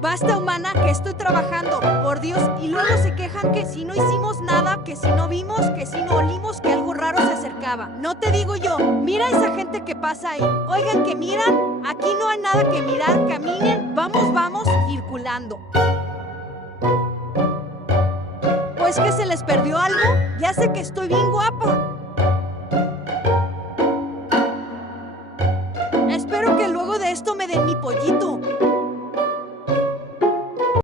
Basta, humana, que estoy trabajando, por Dios, y luego se quejan que si no hicimos nada, que si no vimos, que si no olimos, que algo raro se acercaba. No te digo yo, mira a esa gente que pasa ahí. Oigan, que miran, aquí no hay nada que mirar, caminen, vamos, circulando. Pues que se les perdió algo, ya sé que estoy bien guapa. Espero que luego de esto me den mi pollito.